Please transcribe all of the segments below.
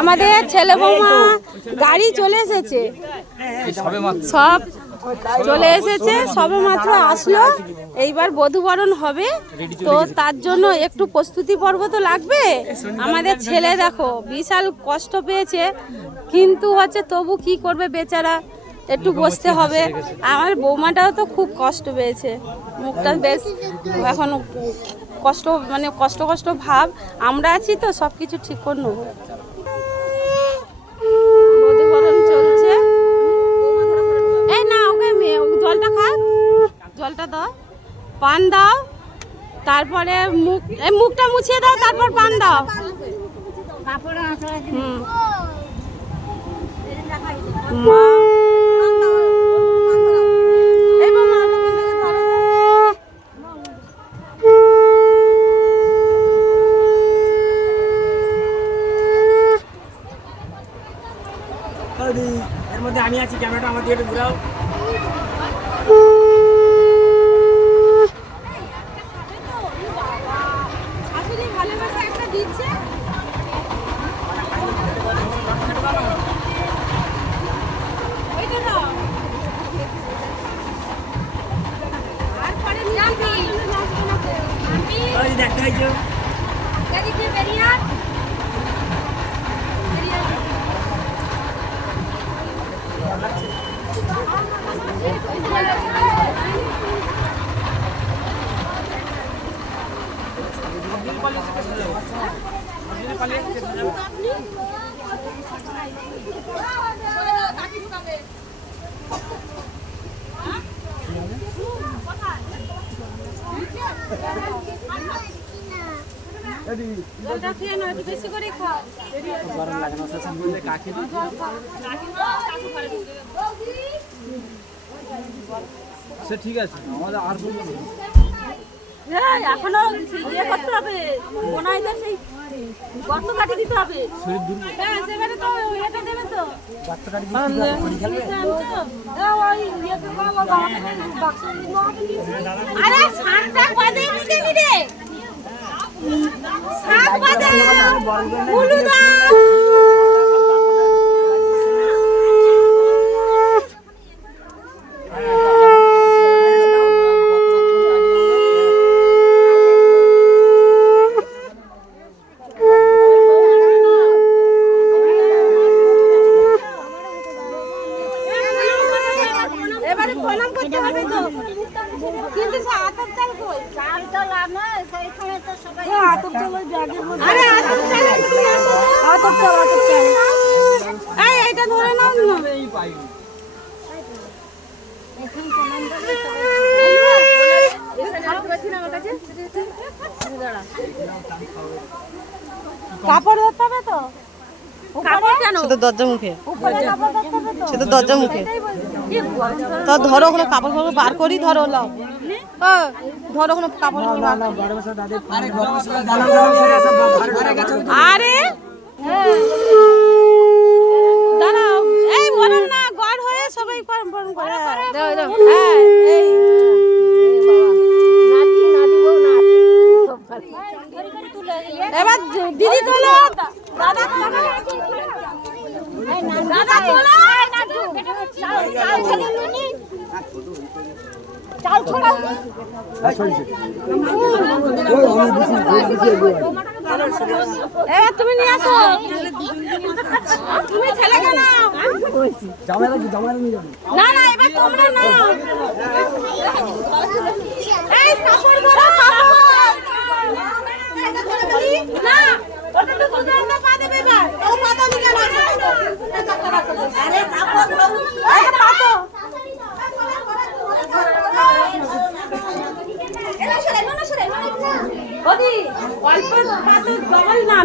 আমাদের ছেলে বৌমা গাড়ি চলে এসেছে, সব চলে এসেছে, সবে মাত্র আসলো। এইবার বধূবরণ হবে, তো তার জন্য একটু প্রস্তুতি পর্ব তো লাগবে। আমাদের ছেলে দেখো বিশাল কষ্ট পেয়েছে, কিন্তু হচ্ছে তবু কি করবে বেচারা, একটু বসতে হবে। আমার বৌমাটাও তো খুব কষ্ট পেয়েছে, মুখটা বেশ এখন কষ্ট, মানে কষ্ট কষ্ট ভাব। আমরা আছি তো, সব কিছু ঠিক করে নেবো। বধূবরণ চলছে। এই না, ওকে জলটা খা, জলটা দাও, পান দাও, তারপরে মুখটা মুছিয়ে দাও, তারপর পান দাও। মা এর মধ্যে আমি আছি, ক্যামেরাটা আমার দিয়ে একটু ঘুরাও। ভালোবাসা একটা দিচ্ছে। দেখতে হয়েছে জলটা খেয়ে নাও, একটু বেশি করে খাও। গরম লাগে না, সেসব বলতে কাকি সে ঠিক আছে, আমাদের আর বলবো না। এখনো ইয়ে করতে হবে, বোনাইদের সেই গর্ত কাটি দিতে হবে। হ্যাঁ, সেখানে তো এটা দেবে তো, গর্ত কাটি দিতে হবে, খেলবে। আরে সাতটা বাজে নিতে নিরে, 7 বাজে বুলু দা। এবারে প্রণাম করতে হবে তো, কিন্তু সে আতপ চাল কই? চাল তো লামা সেইখানে তো সবাই আতপ চালের ব্যাগের মধ্যে। আরে আতপ চাল, তুমি আসো, আতপ চাল, আতপ চাল। এই এইটা ধরে নাও না, এই পাই এখন প্রণাম করবে সবাই। এখানে আর কিছু না আমার কাছে, দাঁড়া। কাপড় ধরতে হবে তো? কাপড় কেন? সে তো দরজা মুখে, সে তো দরজা মুখে। তো ধরো ওখানে কাপড় ফাপড় বার করি, ধরো লাও, ধরো ওখানে কাপড় ফাপড় বার করি। আরে দাঁড়াও, এই বলেন না, গড় হয়ে সবাই বরণ করে। দাও দাও, হ্যাঁ এই এবার দিদি তোলো, দাদা তোলো, দাদা তোলো, চাল ছোড়া। তুমি নিয়ে আসো, তুমি ছেলেকে নাও। না না, এবার তোমরা নাও। এই কাপড় ধরো, না ওটা তো তোমরা পা দেবে। এবার ও পা দাও নি কেন? আরে কাপড় ধরো, এই পা তো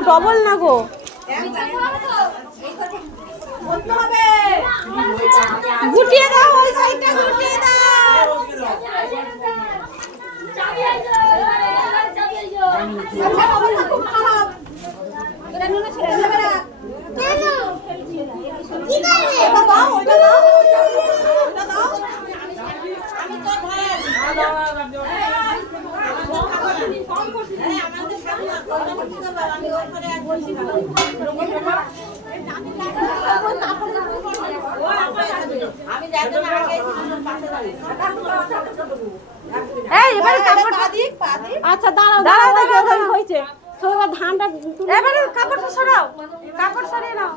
ডবল না গো, গুটিয়ে দাও, ওই সাইডটা গুটিয়ে দাও। আমি এই এবারে কাপড়টা আচ্ছা দাঁড়াও দাঁড়াও দাঁড়াও হয়েছে সবাই ধানটা এবারে কাপড়টা সরাও কাপড় সরিয়ে নাও